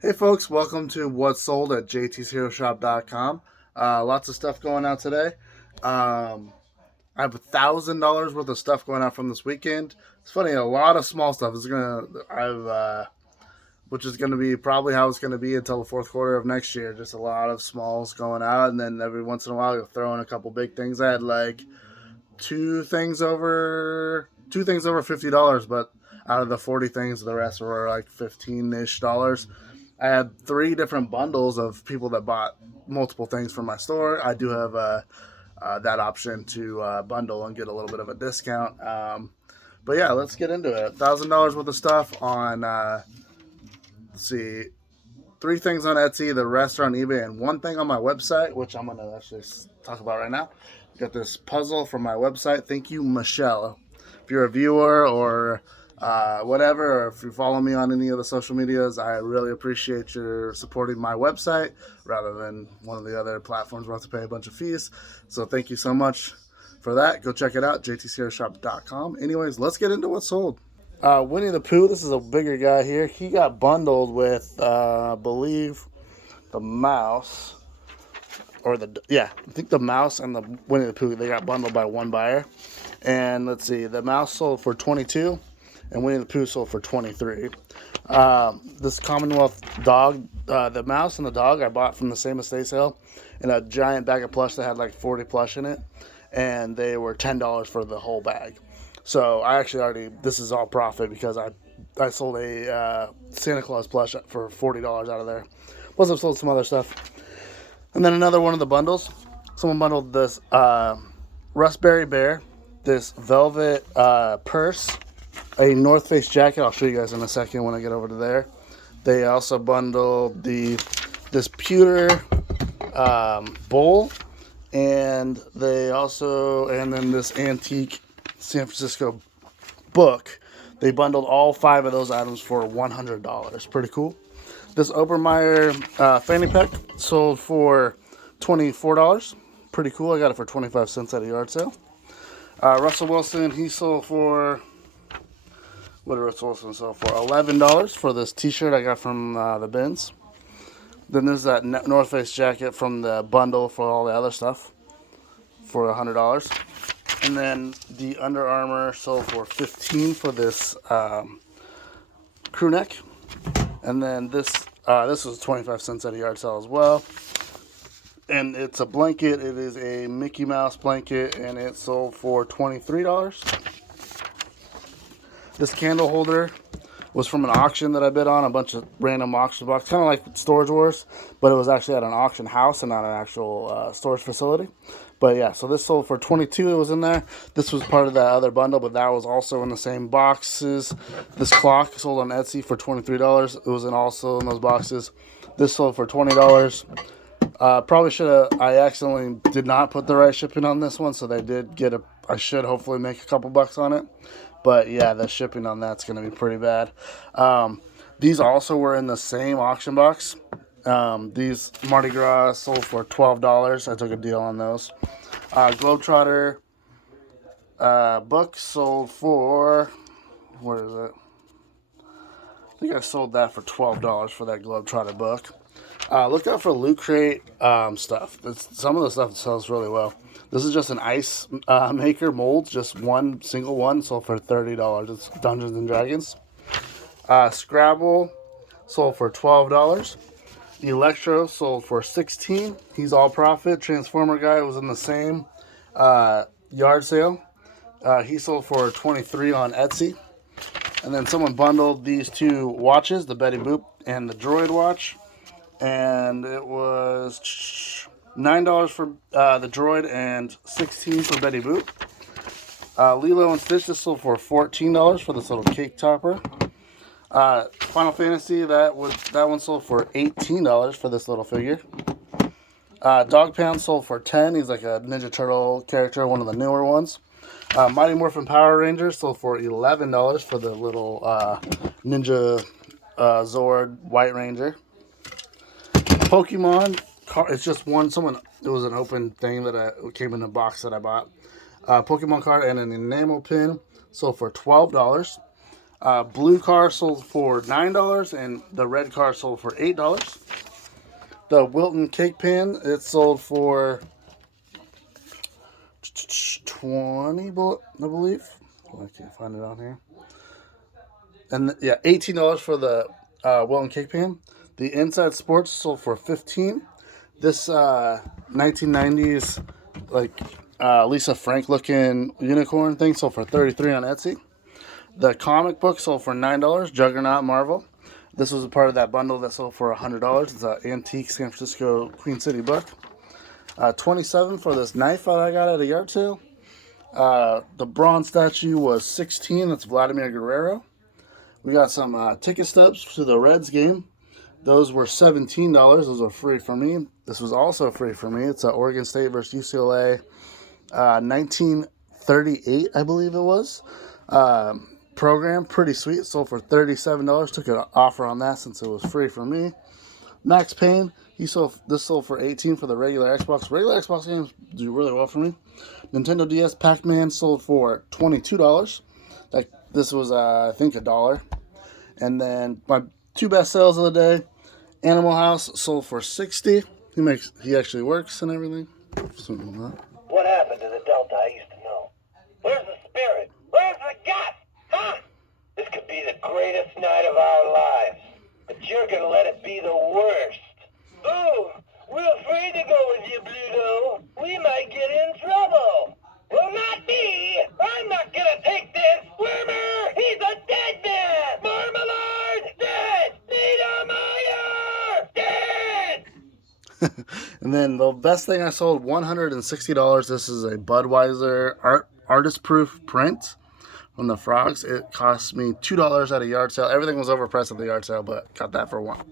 Hey folks, welcome to What's Sold at jtsheroshop.com. Lots of stuff going out today. I have $1,000 worth of stuff going out from this weekend. It's funny, a lot of small stuff is which is gonna be probably how it's gonna be until the fourth quarter of next year. Just a lot of smalls going out, and then every once in a while you'll throw in a couple big things. I had like two things over $50, but out of the 40 things, the rest were like 15-ish dollars. I had three different bundles of people that bought multiple things from my store. I do have that option to bundle and get a little bit of a discount. But yeah, let's get into it. $1,000 worth of stuff on, let's see, three things on Etsy, the rest are on eBay, and one thing on my website, which I'm going to actually talk about right now. Got this puzzle from my website. Thank you, Michelle. If you're a viewer or whatever, or if you follow me on any of the social medias, I really appreciate your supporting my website rather than one of the other platforms where I have to pay a bunch of fees. So thank you so much for that. Go check it out, jtsierrashop.com. Anyways, let's get into what's sold. Winnie the Pooh, this is a bigger guy here. He got bundled with, I believe, the mouse. I think the mouse and the Winnie the Pooh, they got bundled by one buyer. And let's see, the mouse sold for 22 and Winnie the Pooh sold for 23. This Commonwealth dog, the mouse and the dog I bought from the same estate sale in a giant bag of plush that had like 40 plush in it. And they were $10 for the whole bag. So I actually this is all profit because I sold a Santa Claus plush for $40 out of there. Plus I've sold some other stuff. And then another one of the bundles, someone bundled this Raspberry Bear, this velvet purse, a North Face jacket. I'll show you guys in a second when I get over to there. They also bundled this pewter bowl, and then this antique San Francisco book. They bundled all five of those items for $100. Pretty cool. This Obermeyer fanny pack sold for $24. Pretty cool. I got it for 25 cents at a yard sale. Russell Wilson, he sold for, what did Russell Wilson sell for? $11 for this t-shirt I got from the bins. Then there's that North Face jacket from the bundle for all the other stuff for $100. And then the Under Armour sold for $15 for this crew neck. And then this was 25 cents at a yard sale as well. And it's a blanket. It is a Mickey Mouse blanket, and it sold for $23. This candle holder was from an auction that I bid on, a bunch of random auction box, kind of like Storage Wars, but it was actually at an auction house and not an actual storage facility. But yeah, so this sold for $22. It was in there. This was part of that other bundle, but that was also in the same boxes. This clock sold on Etsy for $23. It was also in those boxes. This sold for $20. Probably should have. I accidentally did not put the right shipping on this one, so they did get a. I should hopefully make a couple bucks on it. But yeah, the shipping on that's going to be pretty bad. These also were in the same auction box. These Mardi Gras sold for $12. I took a deal on those. Globetrotter book sold for, where is it? I think I sold that for $12 for that Globetrotter book. Look out for Loot Crate stuff. Some of the stuff sells really well. This is just an ice maker mold, just one single one, sold for $30. It's Dungeons and Dragons. Scrabble sold for $12. Electro sold for $16. He's all profit. Transformer guy was in the same yard sale. He sold for $23 on Etsy. And then someone bundled these two watches, the Betty Boop and the Droid watch. And it was $9 for the Droid and $16 for Betty Boop. Lilo and Stitch, this sold for $14 for this little cake topper. Final Fantasy, that one sold for $18 for this little figure. Dog Pound sold for $10. He's like a Ninja Turtle character, one of the newer ones. Mighty Morphin Power Rangers sold for $11 for the little Ninja Zord White Ranger. Pokemon, it's just one. It was an open thing that came in a box that I bought. Pokemon card and an enamel pin sold for $12. Blue car sold for $9, and the red car sold for $8. The Wilton cake pan, it sold for 20, I believe. I can't find it on here. And yeah, $18 for the Wilton cake pan. The Inside Sports sold for 15. This 1990s like Lisa Frank looking unicorn thing sold for 33 on Etsy. The comic book sold for $9. Juggernaut Marvel. This was a part of that bundle that sold for $100. It's an antique San Francisco Queen City book. 27 for this knife that I got at a yard sale. The bronze statue was 16. That's Vladimir Guerrero. We got some ticket stubs to the Reds game. Those were $17. Those are free for me. This was also free for me. It's Oregon State versus UCLA, 1938, I believe it was. Program, pretty sweet. Sold for $37. Took an offer on that since it was free for me. Max Payne, this sold for $18 for the regular Xbox. Regular Xbox games do really well for me. Nintendo DS Pac-Man sold for $22. This was I think $1. And then my two best sales of the day, Animal House sold for $60. He actually works and everything. Something like that. What happened to the Delta I used to know? Where's the spirit? Where's the gut? Huh? This could be the greatest night of our lives. But you're gonna let it be the worst. Oh, we're afraid to go with you, Bluto. We might get in trouble. Well, not me. I'm not gonna take this. Wormer, he's a dead man. Marmalade, dead. Niedermeyer, dead. And then the best thing I sold, $160. This is a Budweiser artist proof print from the Frogs. It cost me $2 at a yard sale. Everything was overpriced at the yard sale, but got that for $1.